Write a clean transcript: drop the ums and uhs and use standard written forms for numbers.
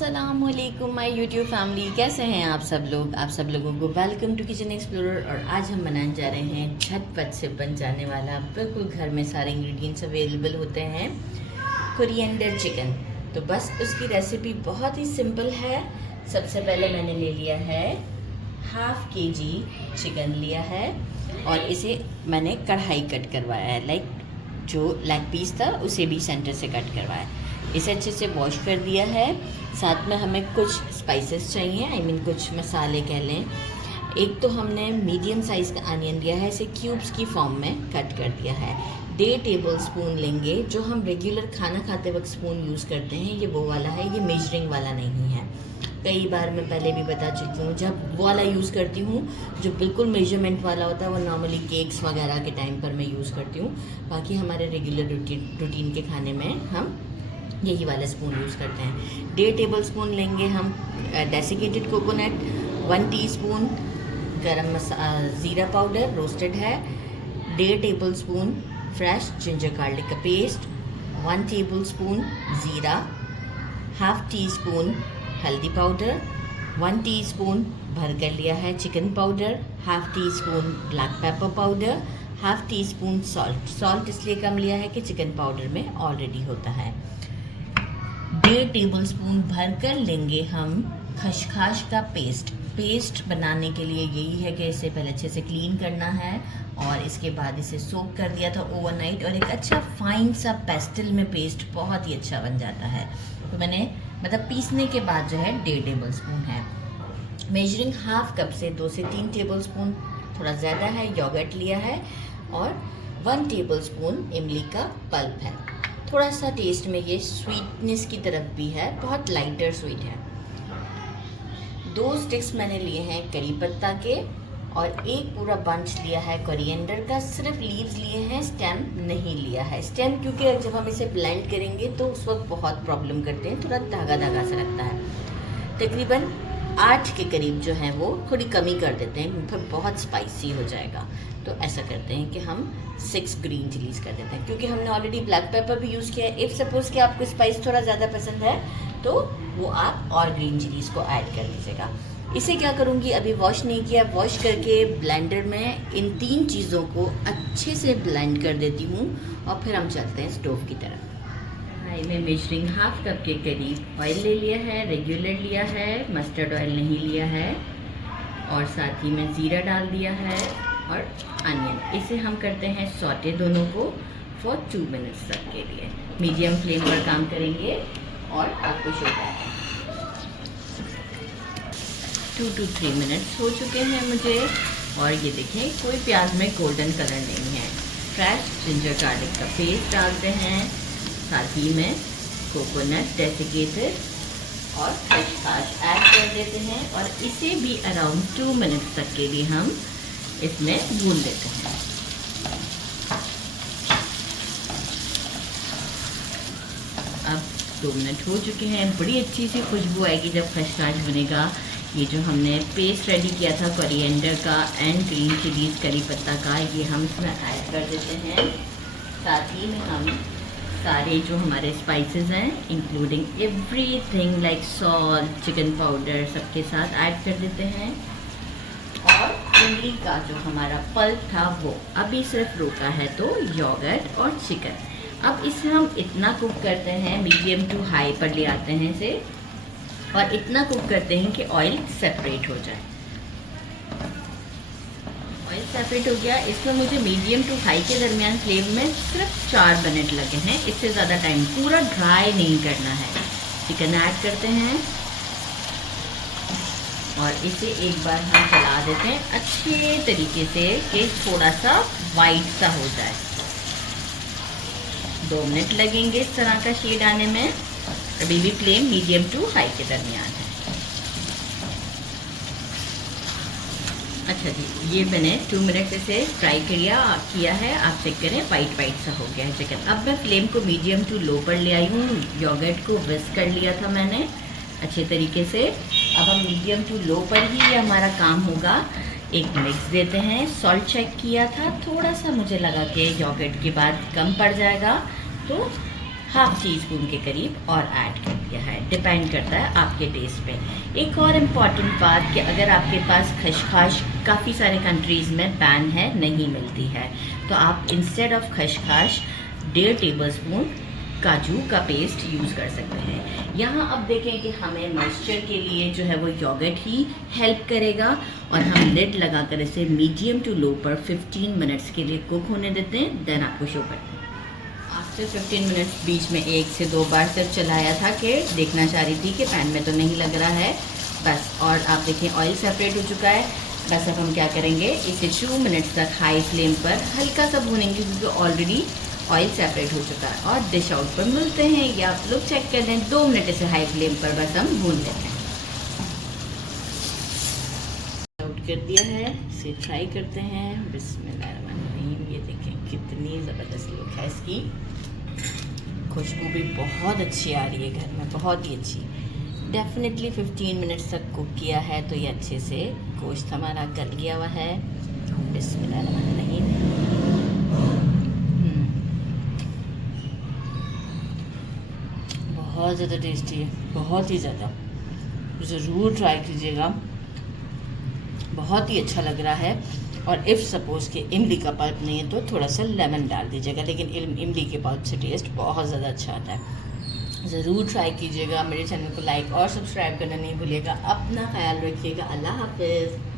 अस्सलामुअलैकुम my YouTube family, कैसे हैं आप सब लोग। आप सब लोगों को वेलकम टू किचन एक्सप्लोरर। और आज हम बनाने जा रहे हैं झटपट से बन जाने वाला, बिल्कुल घर में सारे इंग्रेडिएंट्स अवेलेबल होते हैं, कोरिएंडर चिकन। तो बस उसकी रेसिपी बहुत ही सिंपल है। सबसे पहले मैंने ले लिया है हाफ केजी चिकन लिया है और इसे मैंने कढ़ाई कट करवाया है, लाइक जो लेग पीस था उसे भी सेंटर से कट करवाया। इसे अच्छे से वॉश कर दिया है। साथ में हमें कुछ स्पाइसेस चाहिए, कुछ मसाले कह लें। एक तो हमने मीडियम साइज़ का अनियन लिया है, इसे क्यूब्स की फॉर्म में कट कर दिया है। 1.5 टेबल स्पून लेंगे, जो हम रेगुलर खाना खाते वक्त स्पून यूज़ करते हैं, ये वो वाला है, ये मेजरिंग वाला नहीं है। कई बार मैं पहले भी बता चुकी हूँ, जब वो वाला यूज़ करती हूँ जो बिल्कुल मेजरमेंट वाला होता है, वो नॉर्मली केक्स वगैरह के टाइम पर मैं यूज़ करती हूँ। बाकी हमारे रेगुलर रूटीन के खाने में हम यही वाला स्पून यूज़ करते हैं। 1.5 टेबल स्पून लेंगे हम डेसिकेटेड कोकोनट, 1 टीस्पून गरम मसाला ज़ीरा पाउडर रोस्टेड है, 1.5 table spoon fresh ginger garlic का पेस्ट, 1 टेबल स्पून ज़ीरा, हाफ टी स्पून हल्दी पाउडर, 1 टीस्पून भर कर लिया है chicken powder, half tea spoon black pepper powder, half tea spoon salt इसलिए कम लिया है कि चिकन पाउडर में ऑलरेडी होता है। 1.5 टेबल स्पून भर कर लेंगे हम खसखस का पेस्ट बनाने के लिए यही है कि इसे पहले अच्छे से क्लीन करना है और इसके बाद इसे सोक कर दिया था ओवरनाइट, और एक अच्छा फाइन सा पेस्टल में पेस्ट बहुत ही अच्छा बन जाता है। तो मैंने पीसने के बाद जो है 1.5 टेबल स्पून है। मेजरिंग हाफ कप से 2 से 3 टेबल स्पून थोड़ा ज़्यादा है योगर्ट लिया है, और 1 टेबल स्पून इमली का पल्प है। थोड़ा सा टेस्ट में ये स्वीटनेस की तरफ भी है, बहुत लाइटर स्वीट है। 2 स्टिक्स मैंने लिए हैं करी पत्ता के, और एक पूरा बंच लिया है कोरिएंडर का। सिर्फ लीव्स लिए हैं, स्टेम नहीं लिया है। स्टेम क्योंकि जब हम इसे ब्लेंड करेंगे तो उस वक्त बहुत प्रॉब्लम करते हैं, थोड़ा धागा धागा सा लगता है। तकरीबन 8 के करीब जो है वो थोड़ी कमी कर देते हैं, फिर बहुत स्पाइसी हो जाएगा। तो ऐसा करते हैं कि हम 6 ग्रीन चिलीज़ कर देते हैं, क्योंकि हमने ऑलरेडी ब्लैक पेपर भी यूज़ किया है। इफ़ सपोज़ कि आपको स्पाइस थोड़ा ज़्यादा पसंद है तो वो आप और ग्रीन चिलीज़ को ऐड कर दीजिएगा। इसे क्या करूँगी, अभी वॉश नहीं किया, वॉश करके ब्लेंडर में इन 3 चीज़ों को अच्छे से ब्लेंड कर देती हूँ, और फिर हम चलते हैं स्टोव की तरफ। कढ़ाई में मेजरिंग हाफ कप के करीब ऑयल ले लिया है, रेगुलर लिया है, मस्टर्ड ऑयल नहीं लिया है, और साथ ही में ज़ीरा डाल दिया है और अनियन। इसे हम करते हैं सौटे दोनों को फॉर 2 मिनट्स तक के लिए। मीडियम फ्लेम पर काम करेंगे और आपको शो करेंगे। 2 to 3 मिनट्स हो चुके हैं मुझे, और ये देखें कोई प्याज में गोल्डन कलर नहीं है। फ्रेश जिंजर गार्लिक का पेस्ट डालते हैं, साथ ही में कोकोनट डेसिकेटेड और खसखस ऐड कर देते हैं, और इसे भी अराउंड 2 मिनट्स तक के लिए हम इसमें भून देते हैं। अब 2 मिनट हो चुके हैं। बड़ी अच्छी सी खुशबू आएगी जब खसखस बनेगा। ये जो हमने पेस्ट रेडी किया था कोरिएंडर का एंड ग्रीन चिलीज़ करी पत्ता का, ये हम इसमें ऐड कर देते हैं। साथ ही में हम सारे जो हमारे स्पाइसेस हैं, including everything like salt, chicken powder, सबके साथ ऐड कर देते हैं। और इमली का जो हमारा पल्प था वो अभी सिर्फ रोका है, तो योगर्ट और चिकन। अब इसे हम इतना कुक करते हैं, मीडियम टू हाई पर ले आते हैं इसे, और इतना कुक करते हैं कि ऑयल सेपरेट हो जाए। ऑयल सेपरेट हो गया। इसमें मुझे मीडियम टू हाई के दरमियान फ्लेम में सिर्फ 4 मिनट लगे हैं, इससे ज़्यादा टाइम। पूरा ड्राई नहीं करना है। चिकन ऐड करते हैं और इसे एक बार हम चला देते हैं अच्छे तरीके से कि थोड़ा सा वाइट सा हो जाए। 2 मिनट लगेंगे इस तरह का शेड आने में। अभी भी फ्लेम मीडियम टू हाई के दरमियान है। अच्छा जी, ये मैंने 2 मिनट से फ्राई किया है। आप चेक करें, वाइट सा हो गया है चिकन। अब मैं फ्लेम को मीडियम टू लो पर ले आई हूँ। योगर्ट को विस्क कर लिया था मैंने अच्छे तरीके से। अब हम मीडियम टू लो पर ही ये हमारा काम होगा। एक मिक्स देते हैं। सॉल्ट चेक किया था, थोड़ा सा मुझे लगा कि योगर्ट के बाद कम पड़ जाएगा, तो हाफ टी स्पून के करीब और ऐड कर दिया है। डिपेंड करता है आपके टेस्ट पे। एक और इम्पॉर्टेंट बात कि अगर आपके पास खशखाश काफ़ी सारे कंट्रीज़ में बैन है, नहीं मिलती है, तो आप इंस्टेड ऑफ खशखाश 1.5 टेबल स्पून काजू का पेस्ट यूज़ कर सकते हैं। यहाँ अब देखें कि हमें मॉइस्चर के लिए जो है वो योगर्ट ही हेल्प करेगा, और हम लिड लगाकर इसे मीडियम टू लो पर 15 मिनट्स के लिए कुक होने देते हैं। देन आपको शो करते हैं। आफ्टर 15 मिनट्स बीच में 1 से 2 बार सिर्फ चलाया था कि देखना चाह रही थी कि पैन में तो नहीं लग रहा है बस। और आप देखिए ऑयल सेपरेट हो चुका है। बस अब हम क्या करेंगे, इसे 2 मिनट्स तक हाई फ्लेम पर हल्का सा भूनेंगे, क्योंकि ऑलरेडी ऑयल सेपरेट हो चुका है। और डिश आउट पर मिलते हैं, या आप लोग चेक कर लें। 2 मिनट इसे हाई फ्लेम पर बस हम भून लेते हैं। आउट कर दिया है, इसे ट्राई करते हैं। बिस्मिल्लाहिर्रहमानिर्रहीम। ये देखें कितनी ज़बरदस्त लुक है इसकी। खुशबू भी बहुत अच्छी आ रही है घर में, बहुत ही अच्छी। डेफिनेटली 15 मिनट्स तक कुक किया है, तो ये अच्छे से गोश्त हमारा गल गया हुआ है। बिस्मिल्लाहिर्रहमानिर्रहीम। बहुत ज़्यादा टेस्टी है, बहुत ही ज़्यादा। ज़रूर ट्राई कीजिएगा, बहुत ही अच्छा लग रहा है। और इफ़ सपोज़ कि इमली का पल्प नहीं है तो थोड़ा सा लेमन डाल दीजिएगा, लेकिन इमली के पल्प से टेस्ट बहुत ज़्यादा अच्छा आता है। ज़रूर ट्राई कीजिएगा। मेरे चैनल को लाइक और सब्सक्राइब करना नहीं भूलिएगा। अपना ख्याल रखिएगा। अल्लाह हाफ़िज़।